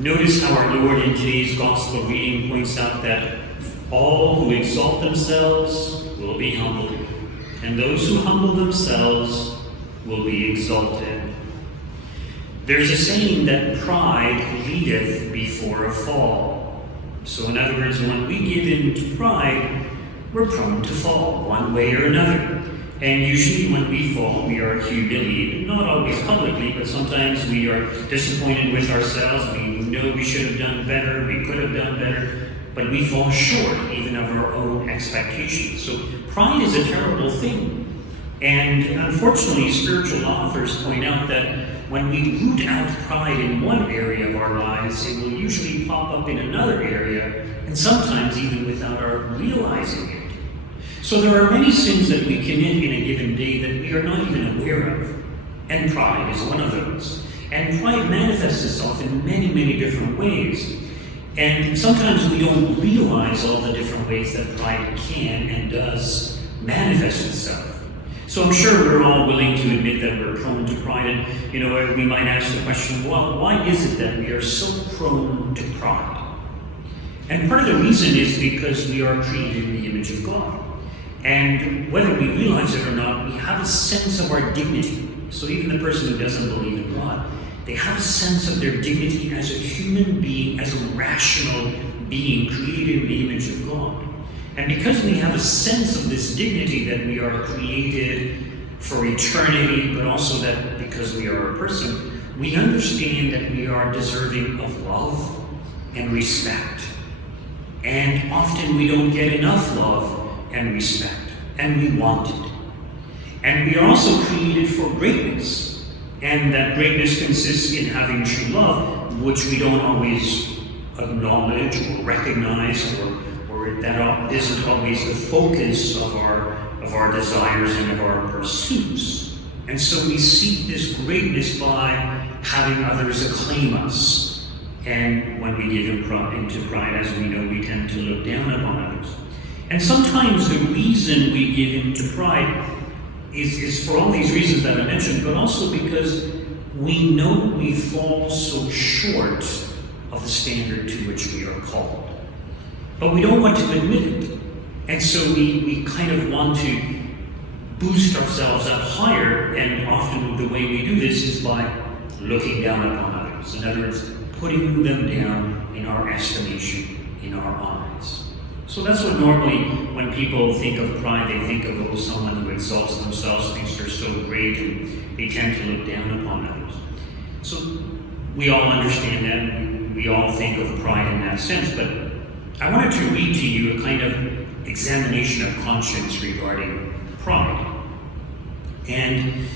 Notice how our Lord in today's gospel reading points out that all who exalt themselves will be humbled, and those who humble themselves will be exalted. There's a saying that pride leadeth before a fall. So in other words, when we give in to pride, we're prone to fall one way or another. And usually when we fall, we are humiliated, not always publicly, but sometimes we are disappointed with ourselves. We know we should have done better, we could have done better, but we fall short even of our own expectations. So pride is a terrible thing. And unfortunately, spiritual authors point out that when we root out pride in one area of our lives, it will usually pop up in another area, and sometimes even without our realizing it. So there are many sins that we commit in a given day that we are not even aware of, and pride is one of those. And pride manifests itself in many, many different ways. And sometimes we don't realize all the different ways that pride can and does manifest itself. So I'm sure we're all willing to admit that we're prone to pride. And, we might ask the question, well, why is it that we are so prone to pride? And part of the reason is because we are created in the image of God. And whether we realize it or not, we have a sense of our dignity. So even the person who doesn't believe in God, they have a sense of their dignity as a human being, as a rational being created in the image of God. And because we have a sense of this dignity that we are created for eternity, but also that because we are a person, we understand that we are deserving of love and respect. And often we don't get enough love and respect, and we want it. And we are also created for greatness, and that greatness consists in having true love, which we don't always acknowledge or recognize, or that isn't always the focus of our desires and of our pursuits. And so we seek this greatness by having others acclaim us. And when we give into pride, as we know, we tend to look down upon others. And sometimes the reason we give into pride is for all these reasons that I mentioned, but also because we know we fall so short of the standard to which we are called. But we don't want to admit it. And so we kind of want to boost ourselves up higher, and often the way we do this is by looking down upon others. In other words, putting them down in our estimation, in our eyes. So that's what normally, when people think of pride, they think of someone who exalts themselves, thinks they're so great, and they tend to look down upon others. So we all understand that, we all think of pride in that sense, but I wanted to read to you a kind of examination of conscience regarding pride. And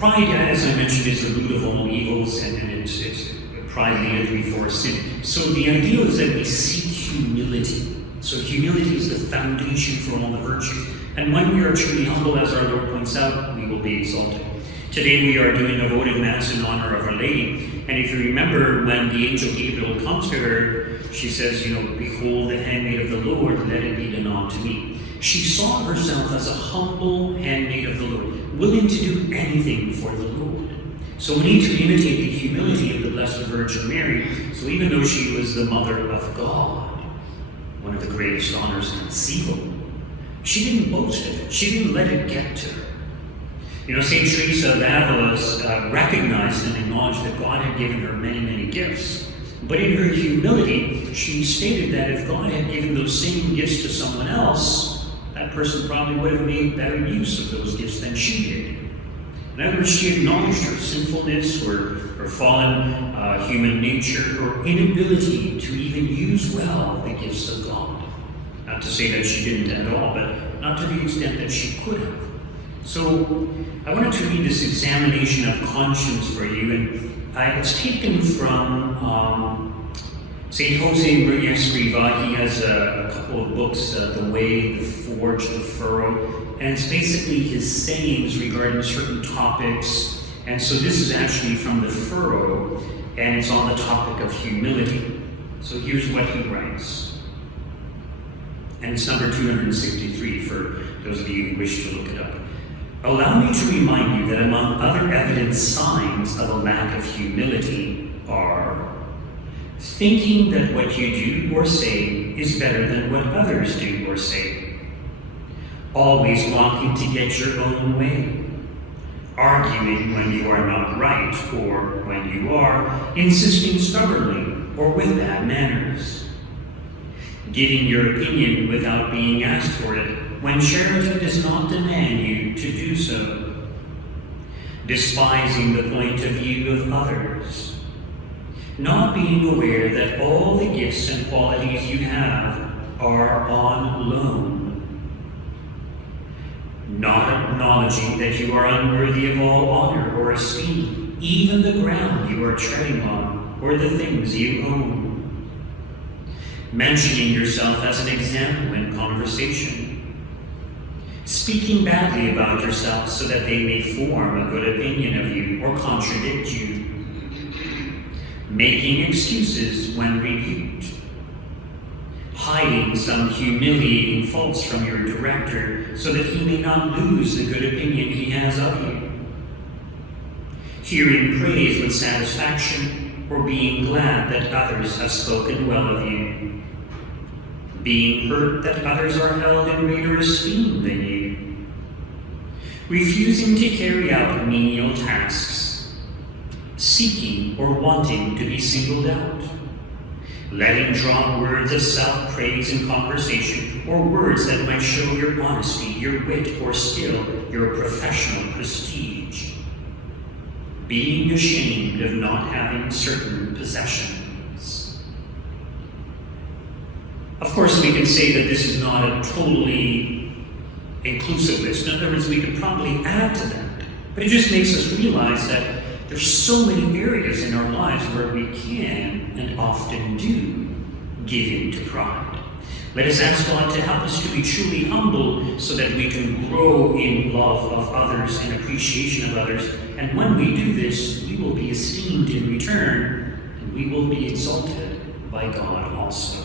pride, as I mentioned, is the root of all evils, and it's pride leadeth before sin. So the idea is that we seek humility. So humility is the foundation for all the virtues. And when we are truly humble, as our Lord points out, we will be exalted. Today we are doing a votive mass in honor of Our Lady. And if you remember, when the angel Gabriel comes to her, she says, behold the handmaid of the Lord, let it be done unto me. She saw herself as a humble handmaid of the Lord, willing to do anything for the Lord. So we need to imitate the humility of the Blessed Virgin Mary. So even though she was the mother of God, one of the greatest honors conceivable, she didn't boast of it. She didn't let it get to her. St. Teresa of Avila recognized and acknowledged that God had given her many, many gifts. But in her humility, she stated that if God had given those same gifts to someone else, that person probably would have made better use of those gifts than she did. In other words, she acknowledged her sinfulness, her fallen human nature, her inability to even use well the gifts of God. Not to say that she didn't at all, but not to the extent that she could have. So I wanted to read this examination of conscience for you, and it's taken from St. Jose Maria Escriva. He has a couple of books, The Way, The Forge, The Furrow, and it's basically his sayings regarding certain topics. And so this is actually from The Furrow, and it's on the topic of humility. So here's what he writes. And it's number 263 for those of you who wish to look it up. Allow me to remind you that among other evident signs of a lack of humility are thinking that what you do or say is better than what others do or say, always wanting to get your own way, arguing when you are not right, or when you are, insisting stubbornly or with bad manners, giving your opinion without being asked for it when charity does not demand you to do so, despising the point of view of others, not being aware that all the gifts and qualities you have are on loan, not acknowledging that you are unworthy of all honor or esteem, even the ground you are treading on or the things you own, mentioning yourself as an example in conversation, speaking badly about yourself so that they may form a good opinion of you or contradict you, making excuses when rebuked, hiding some humiliating faults from your director so that he may not lose the good opinion he has of you, hearing praise with satisfaction or being glad that others have spoken well of you, being hurt that others are held in greater esteem than you, refusing to carry out menial tasks, seeking or wanting to be singled out, letting drop words of self-praise in conversation, or words that might show your honesty, your wit or skill, your professional prestige, being ashamed of not having certain possessions. Of course, we can say that this is not a totally inclusive list. In other words, we could probably add to that, but it just makes us realize that there's so many areas in our lives where we can and often do give in to pride. Let us ask God to help us to be truly humble so that we can grow in love of others and appreciation of others. And when we do this, we will be esteemed in return, and we will be exalted by God also.